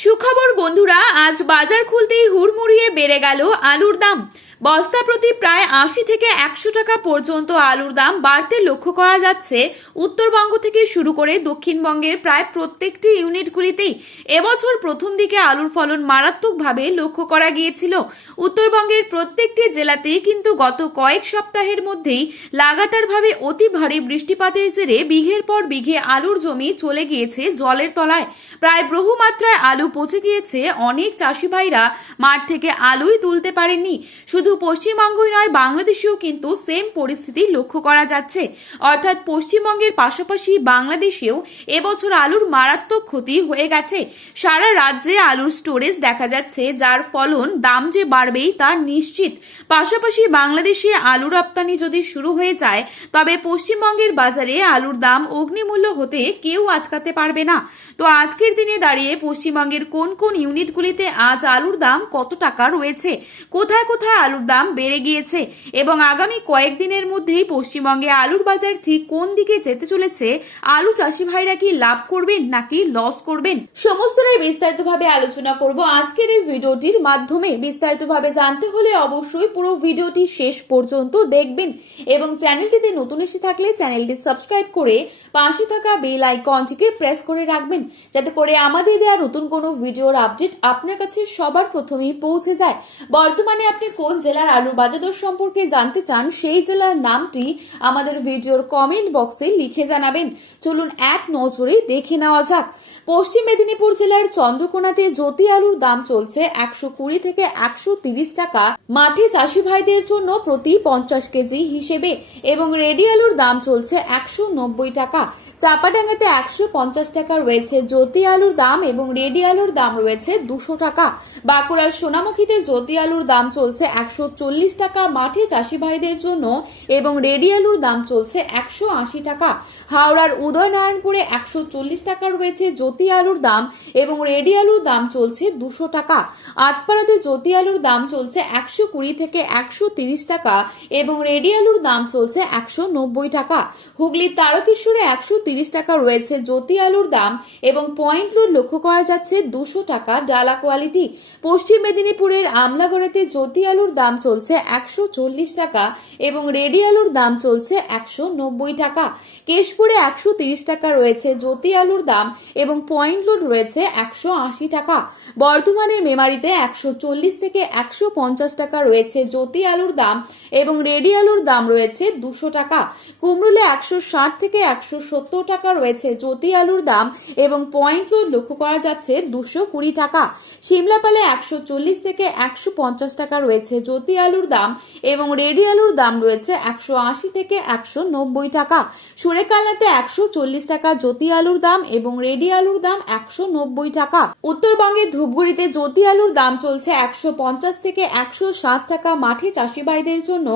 সুখবর বন্ধুরা, আজ বাজার খুলতেই হুড়মুড়িয়ে বেড়ে গেল আলুর দাম। বস্তা প্রতি প্রায় ৮০ থেকে ১০০ টাকা পর্যন্ত আলুর দাম বাড়তে লক্ষ্য করা যাচ্ছে। উত্তরবঙ্গ থেকে শুরু করে দক্ষিণবঙ্গের প্রায় প্রত্যেকটি ইউনিটগুলিতেই এবছর প্রথম দিকে আলুর ফলন মারাত্মকভাবে লক্ষ্য করা গিয়েছিল। উত্তরবঙ্গের প্রত্যেকটি জেলাতেই কিন্তু গত কয়েক সপ্তাহের মধ্যেই লাগাতারভাবে অতি ভারী বৃষ্টিপাতের জেরে বিঘের পর বিঘে আলুর জমি চলে গিয়েছে জলের তলায়। প্রায় বহুমাত্রায় আলু পচে গিয়েছে। অনেক চাষি ভাইরা মাঠ থেকে আলুই তুলতে পারেননি। শুধু পশ্চিমবঙ্গই নয়, বাংলাদেশেও কিন্তু সেম পরিস্থিতি লক্ষ্য করা যাচ্ছে। অর্থাৎ পশ্চিমবঙ্গের পাশাপাশি বাংলাদেশেও এবছর আলুর মারাত্মক ক্ষতি হয়ে গেছে। সারা রাজ্যে আলুর স্টোরেজ দেখা যাচ্ছে, যার ফলন দাম যে বাড়বেই তা নিশ্চিত। পাশাপাশি বাংলাদেশে আলু রপ্তানি যদি শুরু হয়ে যায়, তবে পশ্চিমবঙ্গের বাজারে আলুর দাম অগ্নিমূল্য হতে কেউ আটকাতে পারবে না। তো আজকের দিনে দাঁড়িয়ে পশ্চিমবঙ্গের কোন কোন ইউনিটগুলিতে আজ আলুর দাম কত টাকা রয়েছে, কোথায় কোথায় আলুর দাম বেড়ে গিয়েছে এবং আগামী কয়েকদিনের মধ্যেই পশ্চিমবঙ্গে আলুর বাজার ঠিক কোন দিকে যেতে চলেছে, আলু চাষি ভাইরা কি লাভ করবেন নাকি লস করবেন, সমস্তটাই বিস্তারিতভাবে আলোচনা করব আজকের এই ভিডিওটির মাধ্যমে। বিস্তারিতভাবে জানতে হলে অবশ্যই পুরো ভিডিওটি শেষ পর্যন্ত দেখবেন এবং চ্যানেলটিতে নতুন এসে থাকলে চ্যানেলটি সাবস্ক্রাইব করে পাশে থাকা বেল আইকনটিকে প্রেস করে রাখবেন, যাতে করে আমাদের দেওয়া নতুন কোনো ভিডিওর আপডেট আপনার কাছে সবার প্রথমেই পৌঁছে যায়। বর্তমানে আপনি কোন জেলার আলুর বাজার দর সম্পর্কে জানতে চান, সেই জেলার নামটি আমাদের ভিডিওর কমেন্ট বক্সে লিখে জানাবেন। চলুন এক নজরে দেখে নেওয়া যাক। পশ্চিম মেদিনীপুর জেলার চন্দ্রকোনাতে জ্যোতি আলুর দাম চলছে ১২০ থেকে ১৩০ টাকা মাঠে চাষি ভাইদের জন্য প্রতি ৫০ কেজি হিসেবে, এবং রেডি আলুর দাম চলছে ১৯০ টাকা। চাপাডাঙ্গাতে ১৫০ টাকা রয়েছে জ্যোতি আলুর দাম এবং রেডি আলুর দাম রয়েছে ২০০ টাকা। বাঁকুড়ার সোনামুখীতে জ্যোতি আলুর দাম চলছে ১৪০ টাকা মাঠে চাষি ভাইদের জন্য এবং রেডি আলুর দাম চলছে ১৮০ টাকা। হাওড়ার উদয়নারায়ণপুরে ১৪০ টাকা রয়েছে জ্যোতি আলুর দাম এবং রেডি আলুর দাম চলছে ২০০ টাকা। আটপাড়াতে জ্যোতি আলুর দাম চলছে ১২০ থেকে ১৩০ টাকা এবং রেডি আলুর দাম চলছে ১৯০ টাকা। হুগলির তারকেশ্বরে ১৩০ টাকা রয়েছে জ্যোতি আলুর দাম এবং পয়েন্ট লোড লক্ষ্য করা যাচ্ছে ২০০ টাকা ডালা কোয়ালিটি। পশ্চিম মেদিনীপুরের আমলাগড়াতে জ্যোতি আলুর দাম চলছে ১৪০ টাকা এবং রেডি আলুর দাম চলছে ১৯০ টাকা। কেশপুরে ১৩০ টাকা রয়েছে জ্যোতি আলুর দাম এবং পয়েন্ট লোড রয়েছে ১৮০ টাকা। বর্ধমানের মেমারিতে ১৪০ থেকে ১৫০ টাকা রয়েছে জ্যোতি আলুর দাম এবং রেডি আলুর দাম রয়েছে ২০০ টাকা। কুমরুলে ১৬০ থেকে ১৭০ টাকা রয়েছে জ্যোতি আলুর দাম এবং পয়েন্ট লোড লক্ষ্য করা যাচ্ছে ২২০ টাকা। সিমলাপালে ১৪০ থেকে ১৫০ টাকা রয়েছে জ্যোতি আলুর দাম এবং রেডি আলুর দাম রয়েছে ১৮০ থেকে ১৯০ টাকা। সুরেকালনাতে ১৪০ টাকা জ্যোতি আলুর দাম এবং রেডি আলুর দাম ১৯০ টাকা। উত্তরবঙ্গের ধূপগুড়িতে জ্যোতি আলুর দাম চলছে ১৫০ থেকে ১৬০ টাকা মাঠে চাষি ভাইদের জন্য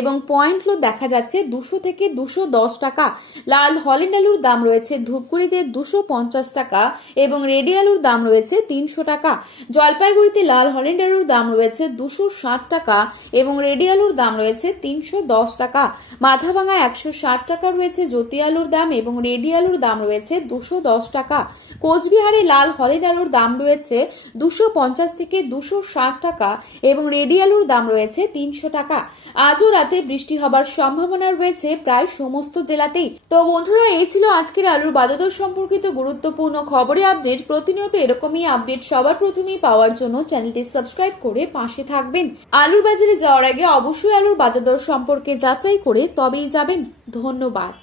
এবং পয়েন্ট লোড দেখা যাচ্ছে ২০০ থেকে ২১০ টাকা। লাল হল্যান্ড আলুর দাম রয়েছে ধূপগুড়িতে ২৫০ টাকা এবং রেডি আলুর দাম রয়েছে ৩০০ টাকা। জলপাইগুড়িতে লাল হল্যান্ড আলুর দাম রয়েছে ২৬০ টাকা এবং রেডি আলুর দাম রয়েছে ৩১০ টাকা। মাথাভাঙা ১৬০ টাকা রয়েছে জ্যোতি আলুর দাম এবং রেডি আলুর দাম রয়েছে ২১০ টাকা। কোচবিহারে লাল হল্যান্ড আলুর দাম রয়েছে ২৫০ থেকে ২৬০ টাকা এবং রেডি আলুর দাম রয়েছে ৩০০ টাকা। আজও রাতে বৃষ্টি হবার সম্ভাবনা রয়েছে প্রায় সমস্ত জেলাতেই। তো বন্ধুরা, এই ছিল আজকের আলুর বাজার দর সম্পর্কিত গুরুত্বপূর্ণ খবরের আপডেট। প্রতিনিয়ত এরকমই আপডেট সবার প্রথমেই পাওয়ার জন্য চ্যানেলটি সাবস্ক্রাইব করে পাশে থাকবেন। আলুর বাজারে যাওয়ার আগে অবশ্যই আলুর বাজার দর সম্পর্কে যাচাই করে তবেই যাবেন। ধন্যবাদ।